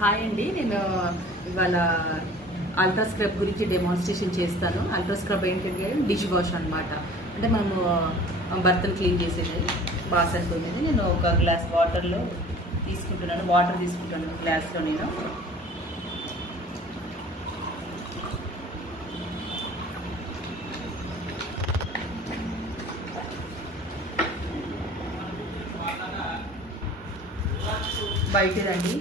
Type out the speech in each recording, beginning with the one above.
Hi అండి, నేను ఇవాళ అల్ట్రా స్క్రబ్ గురించి డెమాన్స్ట్రేషన్ చేస్తాను. అల్ట్రా స్క్రబ్ ఏంటంటే డిష్ వాష్ అనమాట. అంటే మనము బర్తన్ క్లీన్ చేసేది బాసన్తో మీద. నేను ఒక గ్లాస్ వాటర్ తీసుకుంటాను గ్లాస్లో. నేను బయటదండి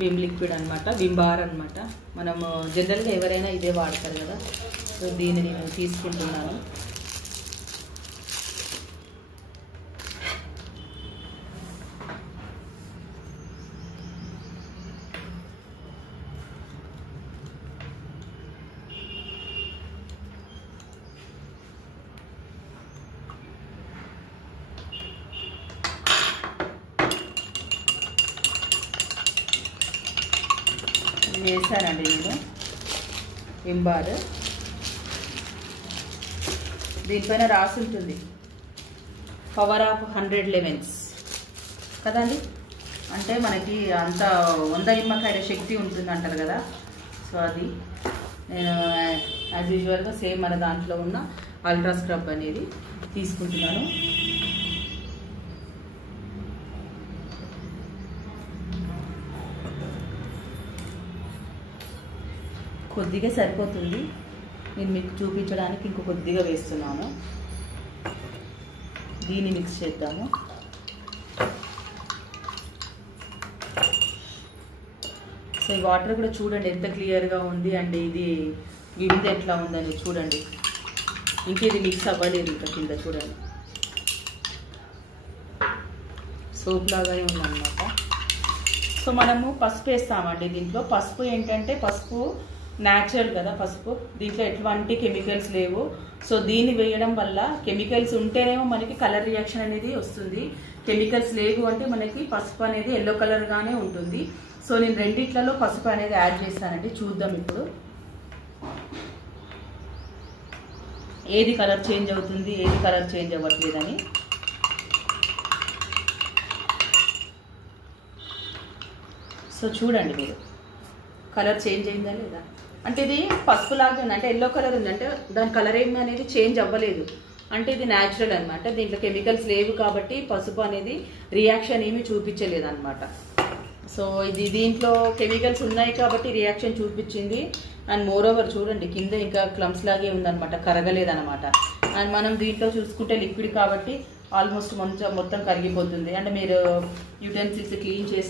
విమ్ లిక్విడ్ అనమాట, విమ్ బార్ అనమాట. మనము జనరల్గా ఎవరైనా ఇదే వాడతారు కదా. సో దీన్ని నేను తీసుకుంటున్నాను. వేసానండి నేను విమ్ బార్. దీనిపైన రాసి ఉంటుంది పవర్ ఆఫ్ 100 లెమన్స్ కదండి. అంటే మనకి అంత 100 నిమ్మకాయల శక్తి ఉంటుంది అంటారు కదా. సో అది నేను యాజ్ యూజువల్గా సేమ్ మన దాంట్లో ఉన్న అల్ట్రా స్క్రబ్ అనేది తీసుకుంటున్నాను. కొద్దిగా సరిపోతుంది, నేను మీకు చూపించడానికి ఇంకో కొద్దిగా వేస్తున్నాను. దీన్ని మిక్స్ చేద్దాము. సో ఈ వాటర్ కూడా చూడండి ఎంత క్లియర్గా ఉంది అండి. ఇది వివిధ ఎట్లా ఉందని చూడండి. ఇంకేది మిక్స్ అవ్వలేదు ఇంకా కింద చూడండి, సోప్ లాగానే ఉందన్నమాట. సో మనము పసుపు వేస్తామండి దీంట్లో. పసుపు ఏంటంటే పసుపు న్యాచురల్ కదా. పసుపు దీంట్లో ఎటువంటి కెమికల్స్ లేవు. సో దీన్ని వేయడం వల్ల కెమికల్స్ ఉంటేనేమో మనకి కలర్ రియాక్షన్ అనేది వస్తుంది. కెమికల్స్ లేవు అంటే మనకి పసుపు అనేది ఎల్లో కలర్గానే ఉంటుంది. సో నేను రెండిట్లలో పసుపు అనేది యాడ్ చేస్తానండి. చూద్దాం ఇప్పుడు ఏది కలర్ చేంజ్ అవుతుంది, ఏది కలర్ చేంజ్ అవ్వట్లేదని. సో చూడండి మీరు, కలర్ చేంజ్ అయిందా లేదా. అంటే ఇది పసుపు లాగా ఉంది, అంటే ఎల్లో కలర్ ఉంది, అంటే దాని కలర్ ఏమి అనేది చేంజ్ అవ్వలేదు. అంటే ఇది న్యాచురల్ అనమాట. దీంట్లో కెమికల్స్ లేవు కాబట్టి పసుపు అనేది రియాక్షన్ ఏమీ చూపించలేదు అనమాట. సో ఇది దీంట్లో కెమికల్స్ ఉన్నాయి కాబట్టి రియాక్షన్ చూపించింది. అండ్ మోర్ ఓవర్ చూడండి కింద ఇంకా క్లమ్స్ లాగే ఉందన్నమాట, కరగలేదన్నమాట. అండ్ మనం దీంట్లో చూసుకుంటే లిక్విడ్ కాబట్టి ఆల్మోస్ట్ మొత్తం కరిగిపోతుంది. అంటే మీరు యూటెన్సిల్స్ క్లీన్ చేసి